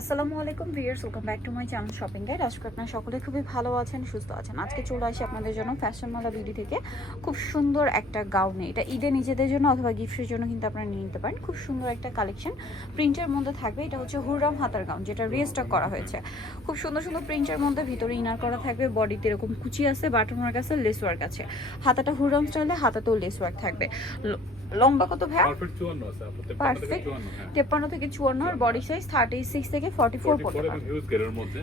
আসসালামু আলাইকুম viewers welcome back to my channel shopping guide. আজকে আপনারা সকলে খুবই ভালো আছেন সুস্থ আছেন। আজকে চলে আসি আপনাদের জন্য ফ্যাশন মালা বিডি থেকে। খুব সুন্দর একটা গাউনে এটা ঈদে নিজেদের জন্য অথবা গিফটের জন্য কিন্তু আপনারা নিয়ে নিতে পারেন। খুব সুন্দর একটা কালেকশন প্রিন্টের মধ্যে থাকবে এটা হচ্ছে হুররাম হাতার গাউন যেটা রিস্টক করা হয়েছে। খুব সুন্দর সুন্দর প্রিন্টের মধ্যে ভিতরে ইনার করা থাকবে বডিতে এরকম কুচি আছে বাটন ওয়ার্ক আছে লেস ওয়ার্ক আছে। হাতাটা হুররাম স্টাইলে হাতাতেও লেস ওয়ার্ক থাকবে। লম্বা কত ভাই? পারফেক্ট হ্যাঁ। তেপ্পান্ন থেকে চুয়ান্ন আর বডি সাইজ থার্টি সিক্স থেকে ফর্টি ফোর 44 পড়তে এবং হিউজ গেরের মধ্যে।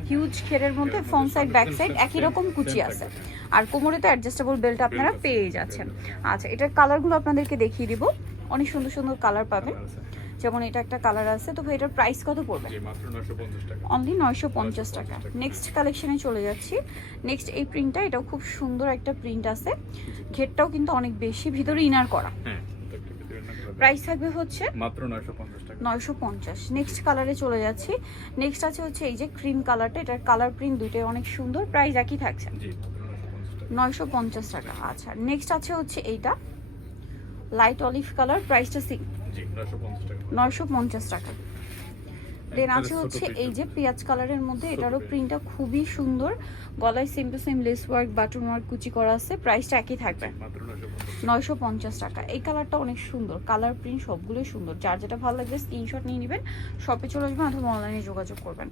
খেরের মধ্যে ফ্রন্ট সাইড ব্যাক সাইড একই রকম কুচি আছে। হ্যাঁ। আর কোমরে তো অ্যাডজাস্টেবল বেল্ট আপনারা পেয়ে যাচ্ছেন। আচ্ছা এটার কালারগুলো আপনাদেরকে দেখিয়ে দিব। অনেক সুন্দর সুন্দর কালার পাবেন। হ্যাঁ। যেমন এটা একটা কালার আছে তো এটার প্রাইস কত পড়বে? জি, মাত্র 950 টাকা। অনলি নয়শো পঞ্চাশ টাকা। টাকা। নেক্সট কালেকশনে চলে যাচ্ছি। নেক্সট এই প্রিন্টটা এটাও খুব সুন্দর একটা প্রিন্ট আছে। ঘেরটাও কিন্তু অনেক বেশি ভিতরে ইনার করা হ্যাঁ, তো একটু ভিতরে না করে প্রাইস থাকবে হচ্ছে মাত্র 950 টাকা। নয়শো পঞ্চাশ। নেক্সট কালারে চলে যাচ্ছি। নেক্সট আছে হচ্ছে এই যে ক্রিম কালারটা এটার কালার প্রিন্ট দুটোই অনেক সুন্দর। প্রাইস একই থাকছে। জি, 950 টাকা। নয়শো পঞ্চাশ টাকা। আচ্ছা নেক্সট আছে হচ্ছে এইটা। লাইট অলিভ কালার প্রাইসটা সিক জি, 950 টাকা। নয়শো পঞ্চাশ টাকা। দেন আছে হচ্ছে এই যে পেঁয়াজ কালারের মধ্যে এটারও প্রিন্টটা খুবই সুন্দর। গলায় same to same lace work button work কুচি করা আছে প্রাইসটা একই থাকবে। নয়শো পঞ্চাশ। টাকা। এই কালারটা অনেক সুন্দর। কালার প্রিন্ট সবগুলোই সুন্দর। যার যেটা ভালো লাগবে স্ক্রিনশট নিয়ে নেবেন শপে চলে আসবেন অথবা অনলাইনে যোগাযোগ করবেন।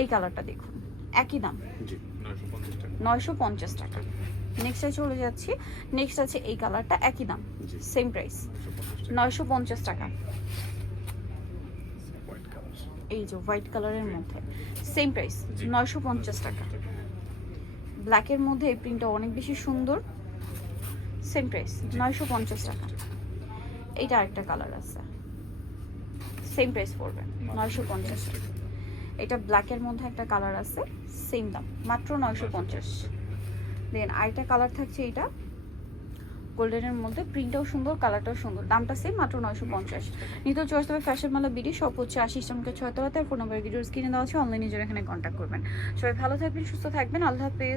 এই কালারটা দেখুন একই দাম। জি, 950 টাকা। নয়শো পঞ্চাশ টাকা। নেক্সটে চলে যাচ্ছি। নেক্সট আছে এই কালারটা একই দাম। সেম প্রাইস নয়শো পঞ্চাশ টাকা। এই যে হোয়াইট কালারের মধ্যে। সেম প্রাইস নয়শো পঞ্চাশ টাকা। ব্ল্যাকের মধ্যে এই প্রিন্টটা অনেক বেশি সুন্দর। সেম প্রাইস নয়শো পঞ্চাশ টাকা। এইটা আরেকটা কালার আছে। সেম প্রাইস পড়বে নয়শো পঞ্চাশ। টাকা। এটা ব্ল্যাকের মধ্যে একটা কালার আছে সেম দাম মাত্র নয়শো পঞ্চাশ। দেন আরেকটা কালার থাকছে এটা গোল্ডেনের মধ্যে প্রিন্টটাও সুন্দর, কালারটাও সুন্দর। দামটা সেম মাত্র নয়শো পঞ্চাশ। নিতে চয়েস তবে ফ্যাশন মালা বিডি সব হচ্ছে আশি ইসলামকে ছয় তলাতে। ফোন নম্বর ভিডিওস স্ক্রিনে দেওয়া আছে অনলাইনে যারা এখানে কন্ট্যাক্ট করবেন। সবাই ভালো থাকবেন, সুস্থ থাকবেন। আল্লাহ হাফেজ।